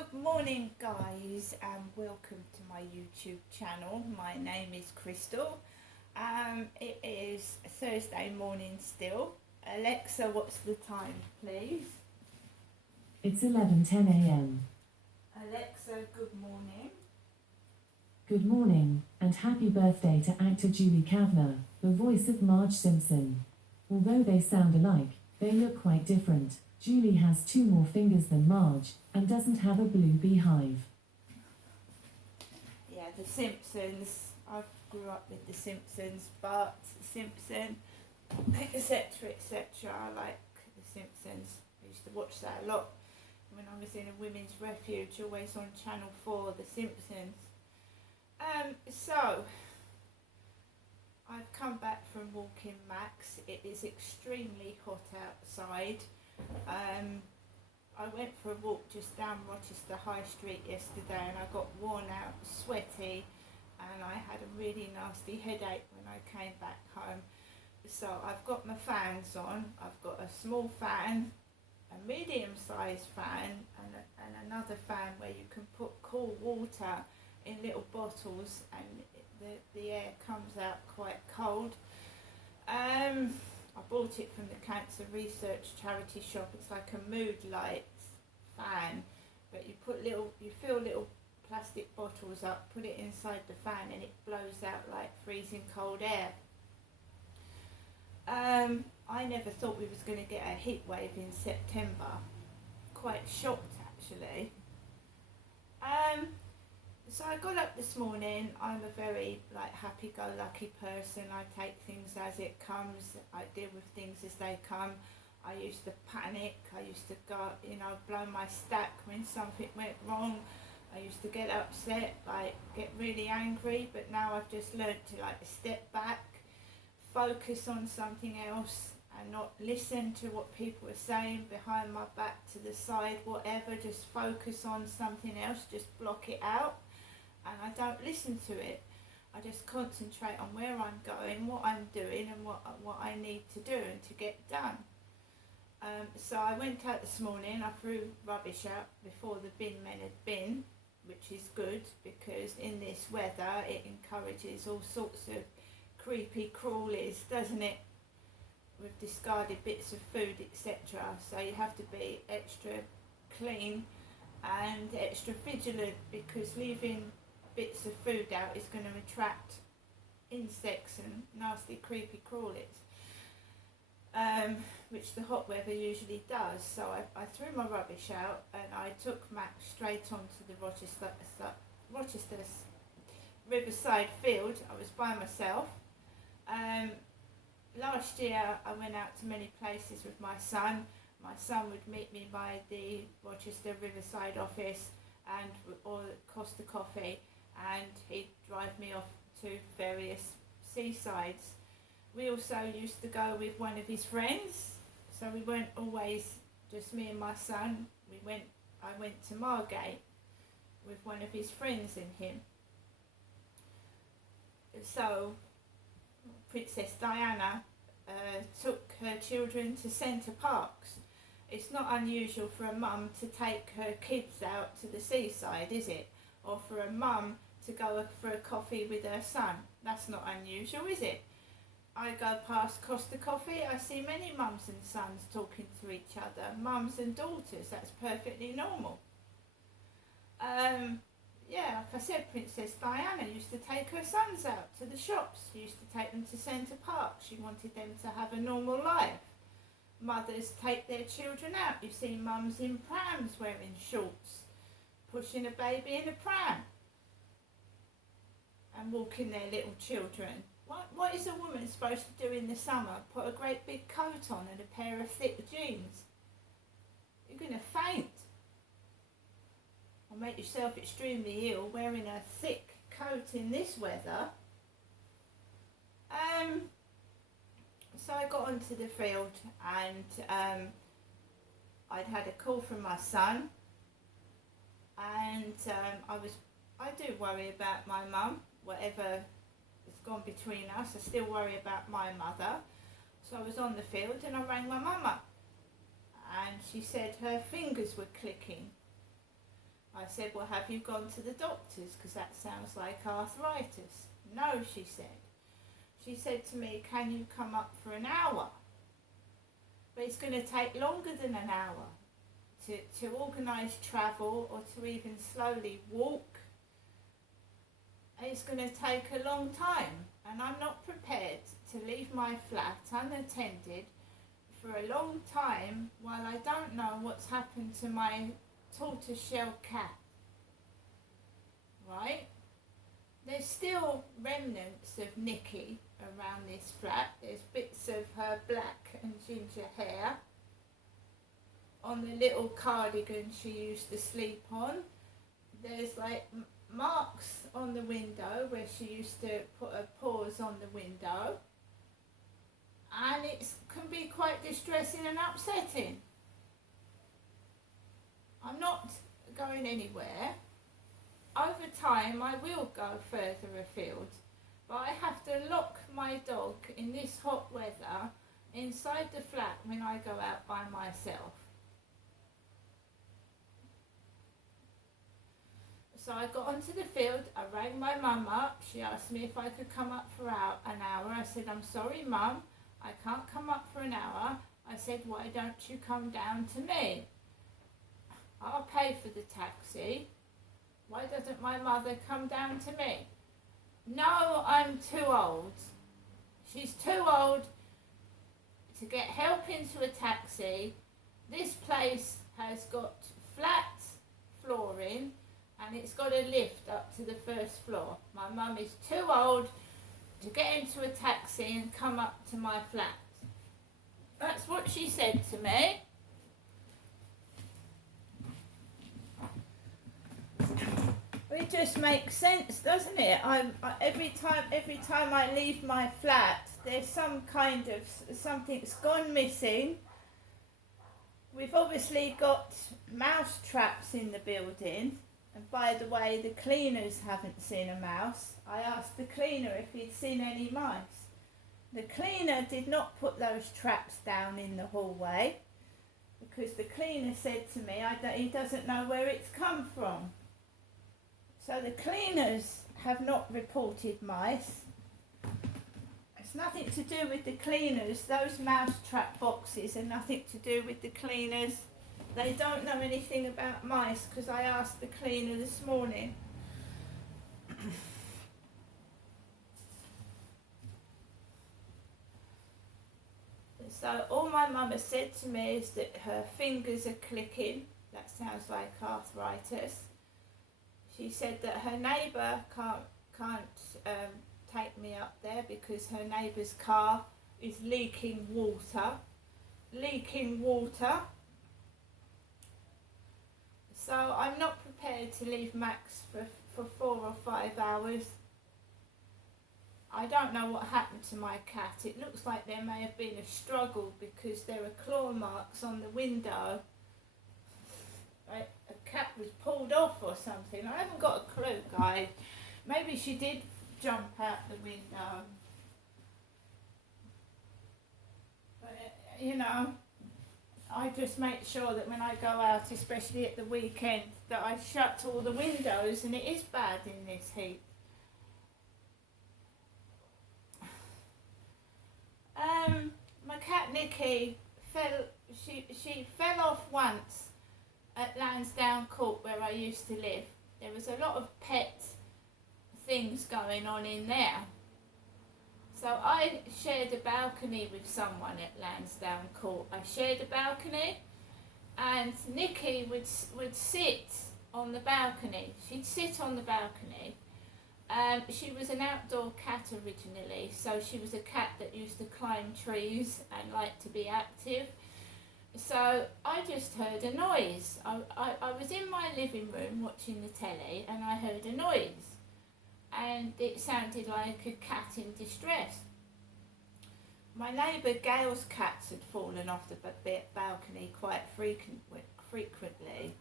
Good morning, guys, and welcome to my YouTube channel. My name is Crystal. It is Thursday morning still. Alexa, what's the time, please? It's 11:10 a.m. Alexa, good morning. Good morning, and happy birthday to actor Julie Kavner, the voice of Marge Simpson. Although they sound alike, they look quite different. Julie has 2 more fingers than Marge, and doesn't have a blue beehive. Yeah, The Simpsons. I grew up with The Simpsons, Bart Simpson, etc., etc. I like The Simpsons. I used to watch that a lot when I was in a women's refuge, always on Channel 4, The Simpsons. So, I've come back from walking Max. It is extremely hot outside. I went for a walk just down Rochester High Street yesterday and I got worn out, sweaty, and I had a really nasty headache when I came back home. So I've got my fans on. I've got a small fan, a medium-sized fan, and another fan where you can put cool water in little bottles and the air comes out quite cold. I bought it from the Cancer Research charity shop. It's like a mood light fan, but you fill little plastic bottles up, put it inside the fan, and it blows out like freezing cold air. I never thought we was going to get a heat wave in September. Quite shocked actually. So I got up this morning. I'm a very happy-go-lucky person. I take things as it comes. I deal with things as they come. I used to panic. I used to blow my stack when something went wrong. I used to get upset, get really angry. But now I've just learned to step back, focus on something else, and not listen to what people are saying behind my back, to the side, whatever. Just focus on something else. Just block it out. And I don't listen to it. I just concentrate on where I'm going, what I'm doing, and what I need to do and to get done. So I went out this morning. I threw rubbish out before the bin men had been, which is good because in this weather it encourages all sorts of creepy crawlies, doesn't it? With discarded bits of food, etc. So you have to be extra clean and extra vigilant, because leaving bits of food out is going to attract insects and nasty creepy crawlies, which the hot weather usually does. So I threw my rubbish out and I took Max straight onto the Rochester Riverside field. I was by myself. Last year I went out to many places with my son. My son would meet me by the Rochester Riverside office or Costa Coffee, and he'd drive me off to various seasides. We also used to go with one of his friends, so we weren't always just me and my son. I went to Margate with one of his friends and him. So Princess Diana took her children to Center Parcs. It's not unusual for a mum to take her kids out to the seaside, is it? Or for a mum to go for a coffee with her son. That's not unusual, is it? I go past Costa Coffee, I see many mums and sons talking to each other. Mums and daughters, that's perfectly normal. Like I said, Princess Diana used to take her sons out to the shops. She used to take them to Center Parcs. She wanted them to have a normal life. Mothers take their children out. You see mums in prams wearing shorts, pushing a baby in a pram and walking their little children. What is a woman supposed to do in the summer? Put a great big coat on and a pair of thick jeans? You're going to faint. Or make yourself extremely ill wearing a thick coat in this weather. So I got onto the field and I'd had a call from my son, and I do worry about my mum. Whatever has gone between us, I still worry about my mother. So I was on the field and I rang my mum up, and she said her fingers were clicking. I said, well, have you gone to the doctors? Because that sounds like arthritis. No, she said. She said to me, can you come up for an hour? But it's going to take longer than an hour to organise travel or to even slowly walk. It's going to take a long time, and I'm not prepared to leave my flat unattended for a long time while I don't know what's happened to my tortoiseshell cat. Right? There's still remnants of Nikki around this flat. There's bits of her black and ginger hair on the little cardigan she used to sleep on. There's like marks on the window where she used to put her paws on the window, and it can be quite distressing and upsetting. I'm not going anywhere. Over time I will go further afield, but I have to lock my dog in this hot weather inside the flat when I go out by myself. So I got onto the field, I rang my mum up, she asked me if I could come up for an hour. I said, I'm sorry mum, I can't come up for an hour. I said, why don't you come down to me? I'll pay for the taxi. Why doesn't my mother come down to me? No, I'm too old. She's too old to get help into a taxi. This place has got flat flooring and it's got a lift up to the first floor. My mum is too old to get into a taxi and come up to my flat. That's what she said to me. It just makes sense, doesn't it? Every time I leave my flat, there's some kind of something's gone missing. We've obviously got mouse traps in the building, and by the way, the cleaners haven't seen a mouse. I asked the cleaner if he'd seen any mice. The cleaner did not put those traps down in the hallway because the cleaner said to me he doesn't know where it's come from. So the cleaners have not reported mice. It's nothing to do with the cleaners. Those mouse trap boxes are nothing to do with the cleaners. They don't know anything about mice because I asked the cleaner this morning. So all my mum has said to me is that her fingers are clicking. That sounds like arthritis. She said that her neighbour can't take me up there because her neighbour's car is leaking water. So I'm not prepared to leave Max for 4 or 5 hours. I don't know what happened to my cat. It looks like there may have been a struggle because there are claw marks on the window. A cat was pulled off or something. I haven't got a clue, guys. Maybe she did jump out the window. But, you know, I just make sure that when I go out, especially at the weekend, that I shut all the windows, and it is bad in this heat. My cat Nikki she fell off once at Lansdowne Court where I used to live. There was a lot of pet things going on in there. So I shared a balcony with someone at Lansdowne Court. I shared a balcony and Nikki would sit on the balcony. She'd sit on the balcony. She was an outdoor cat originally, so she was a cat that used to climb trees and liked to be active. So I just heard a noise. I was in my living room watching the telly and I heard a noise. And it sounded like a cat in distress. My neighbour Gail's cats had fallen off the balcony quite frequently.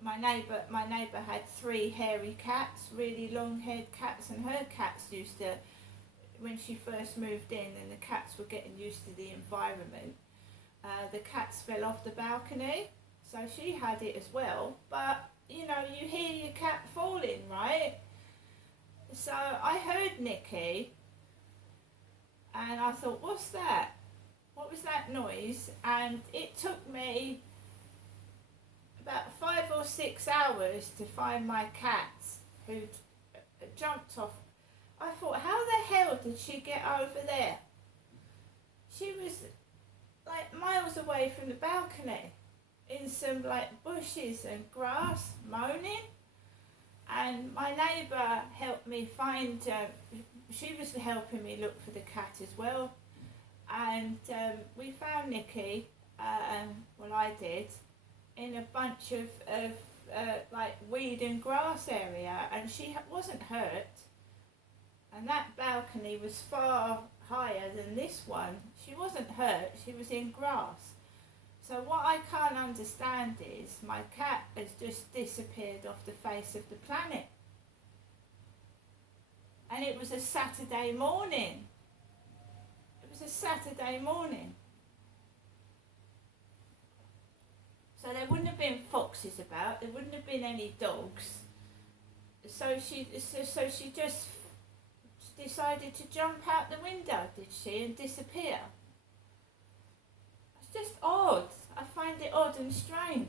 My neighbour had 3 hairy cats, really long-haired cats, and her cats used to, when she first moved in and the cats were getting used to the environment, the cats fell off the balcony. So she had it as well, but you know, you hear your cat falling, right? So I heard Nikki and I thought, what's that? What was that noise? And it took me about 5 or 6 hours to find my cat who'd jumped off. I thought, how the hell did she get over there? She was like miles away from the balcony in some like bushes and grass, moaning. And my neighbour helped me find, she was helping me look for the cat as well. And we found Nikki, well I did, in a bunch of like weed and grass area, and she wasn't hurt. And that balcony was far higher than this one. She wasn't hurt, she was in grass. So what I can't understand is my cat has just disappeared off the face of the planet. And it was a Saturday morning. It was a Saturday morning. So there wouldn't have been foxes about, there wouldn't have been any dogs. So she just decided to jump out the window, did she, and disappear. It's just odd. I find it odd and strange.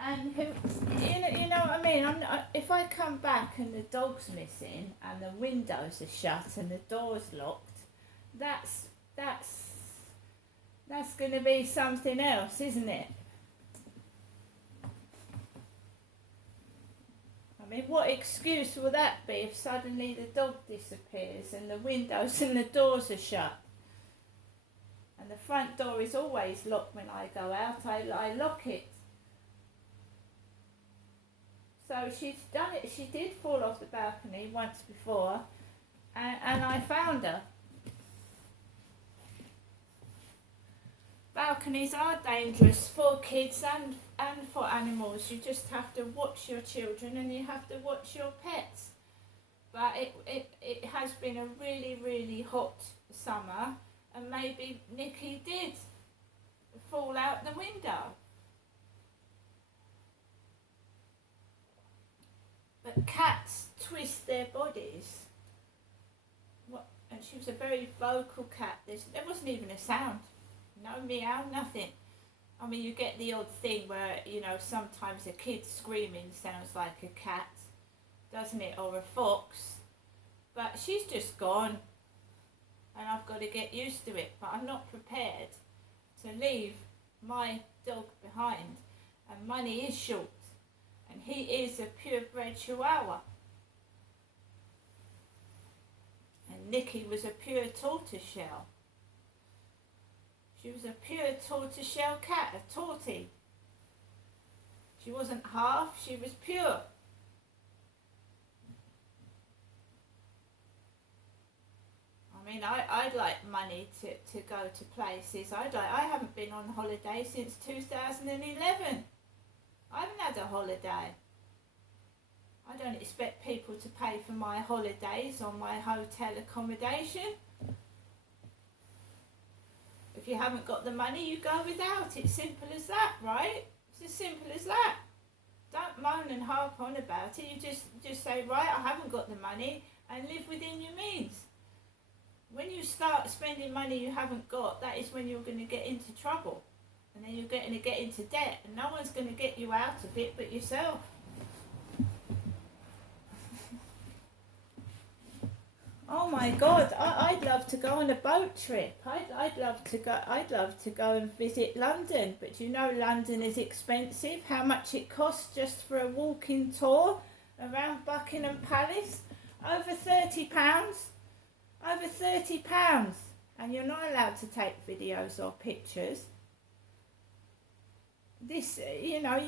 And you know what I mean? If I come back and the dog's missing and the windows are shut and the door's locked, that's going to be something else, isn't it? I mean, what excuse will that be if suddenly the dog disappears and the windows and the doors are shut? And the front door is always locked when I go out. I lock it. So she's done it. She did fall off the balcony once before, and I found her. Balconies are dangerous for kids and for animals. You just have to watch your children and you have to watch your pets. But it has been a really, really hot summer, and maybe Nikki did fall out the window. But cats twist their bodies. And she was a very vocal cat. There wasn't even a sound. No meow, nothing. I mean, you get the odd thing where, you know, sometimes a kid screaming sounds like a cat, doesn't it? Or a fox. But she's just gone. And I've got to get used to it. But I'm not prepared to leave my dog behind. And money is short. And he is a purebred Chihuahua. And Nikki was a pure tortoiseshell. She was a pure tortoiseshell cat, a tortie. She wasn't half, she was pure. I mean, I'd like money to go to places. I haven't been on holiday since 2011. I haven't had a holiday. I don't expect people to pay for my holidays or my hotel accommodation. If you haven't got the money, you go without. It's simple as that, right? It's as simple as that. Don't moan and harp on about it. You just say, right, I haven't got the money, and live within your means. When you start spending money you haven't got, that is when you're going to get into trouble. And then you're going to get into debt, and no one's going to get you out of it but yourself. Oh my God, I'd love to go on a boat trip. I'd love to go and visit London, but you know London is expensive. How much it costs just for a walking tour around Buckingham Palace? Over £30. Over £30. And you're not allowed to take videos or pictures. This, you know,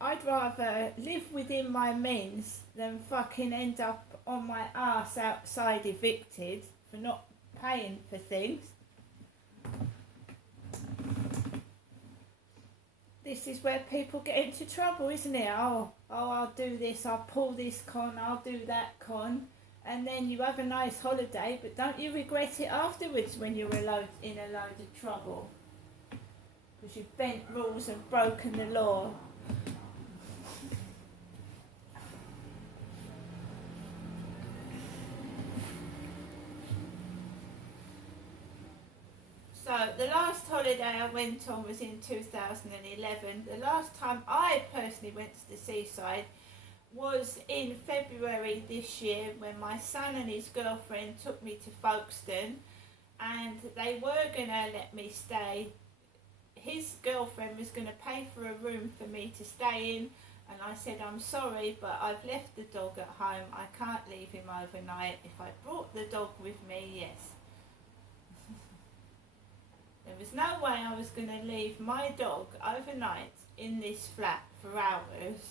I'd rather live within my means than fucking end up on my arse outside evicted for not paying for things. This is where people get into trouble, isn't it? Oh, I'll do this, I'll pull this con, I'll do that con. and then you have a nice holiday, but don't you regret it afterwards when you're in a load of trouble? Because you've bent rules and broken the law. So the last holiday I went on was in 2011. The last time I personally went to the seaside was in February this year, when my son and his girlfriend took me to Folkestone, and they were going to let me stay. His girlfriend was going to pay for a room for me to stay in, and I said, I'm sorry, but I've left the dog at home. I can't leave him overnight. If I brought the dog with me, yes. There was no way I was going to leave my dog overnight in this flat for hours.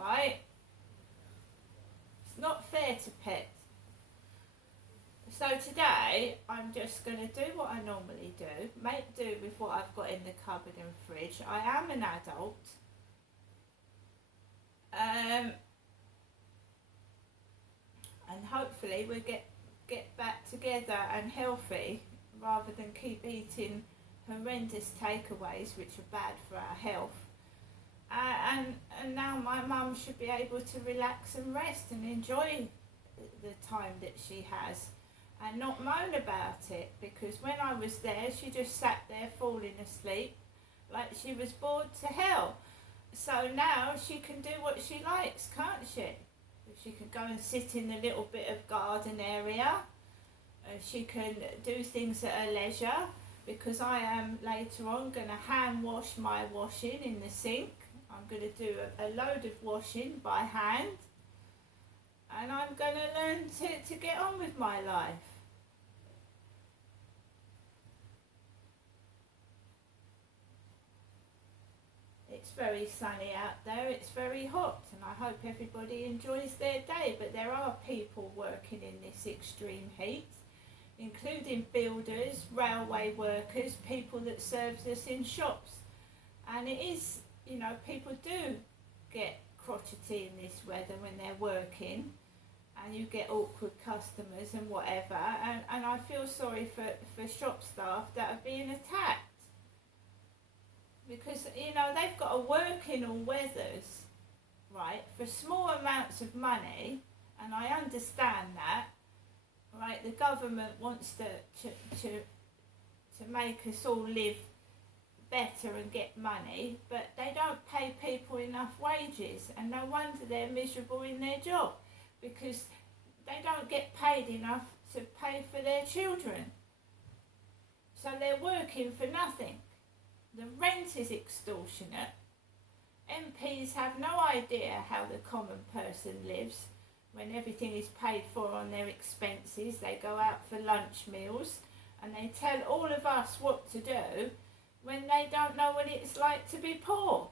Right? It's not fair to pets. So today, I'm just going to do what I normally do, make do with what I've got in the cupboard and fridge. I am an adult. And hopefully we'll get back together and healthy, rather than keep eating horrendous takeaways which are bad for our health. And now my mum should be able to relax and rest and enjoy the time that she has, and not moan about it, because when I was there she just sat there falling asleep like she was bored to hell. So now she can do what she likes, can't she? She can go and sit in the little bit of garden area. She can do things at her leisure, because I am later on going to hand wash my washing in the sink. I'm going to do a load of washing by hand, and I'm going to learn to get on with my life. It's very sunny out there, it's very hot, and I hope everybody enjoys their day, but there are people working in this extreme heat, including builders, railway workers, people that serves us in shops. And it is, people do get crotchety in this weather when they're working, and you get awkward customers and whatever, and I feel sorry for shop staff that are being attacked, because they've got to work in all weathers, right, for small amounts of money, and I understand that. Right, the government wants to make us all live better and get money, but they don't pay people enough wages, and no wonder they're miserable in their job, because they don't get paid enough to pay for their children. So they're working for nothing. The rent is extortionate. MPs have no idea how the common person lives. When everything is paid for on their expenses, they go out for lunch meals, and they tell all of us what to do when they don't know what it's like to be poor.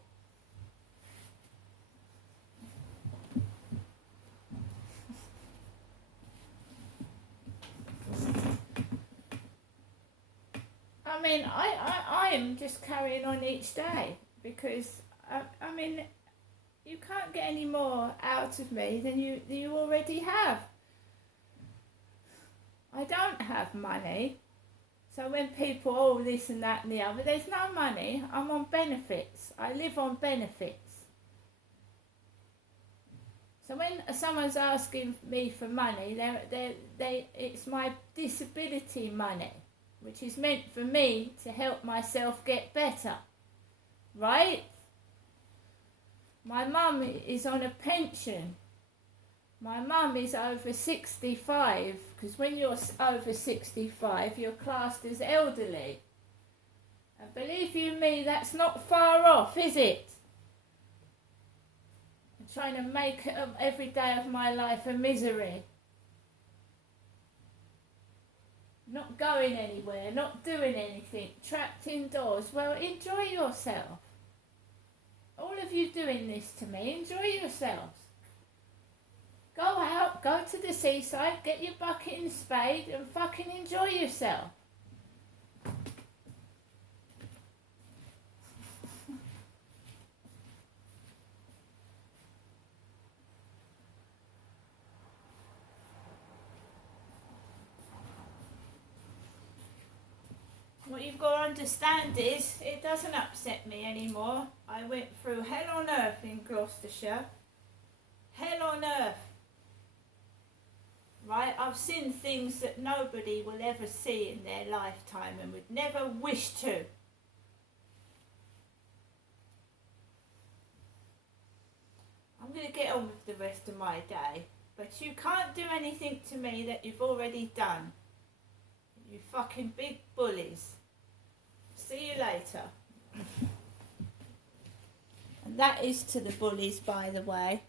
I mean, I am just carrying on each day, because, you can't get any more out of me than you already have. I don't have money. So when people, this and that and the other, there's no money. I'm on benefits. I live on benefits. So when someone's asking me for money, it's my disability money, which is meant for me to help myself get better. Right? My mum is on a pension. My mum is over 65, because when you're over 65, you're classed as elderly. And believe you me, that's not far off, is it? I'm trying to make every day of my life a misery. Not going anywhere, not doing anything, trapped indoors. Well, enjoy yourself. All of you doing this to me, enjoy yourselves. Go out, go to the seaside, get your bucket and spade, and fucking enjoy yourself. what you've got to understand is, it doesn't upset me anymore. I went through hell on earth in Gloucestershire. Hell on earth. Right? I've seen things that nobody will ever see in their lifetime and would never wish to. I'm going to get on with the rest of my day. But you can't do anything to me that you've already done. You fucking big bullies. See you later. And that is to the bullies, by the way.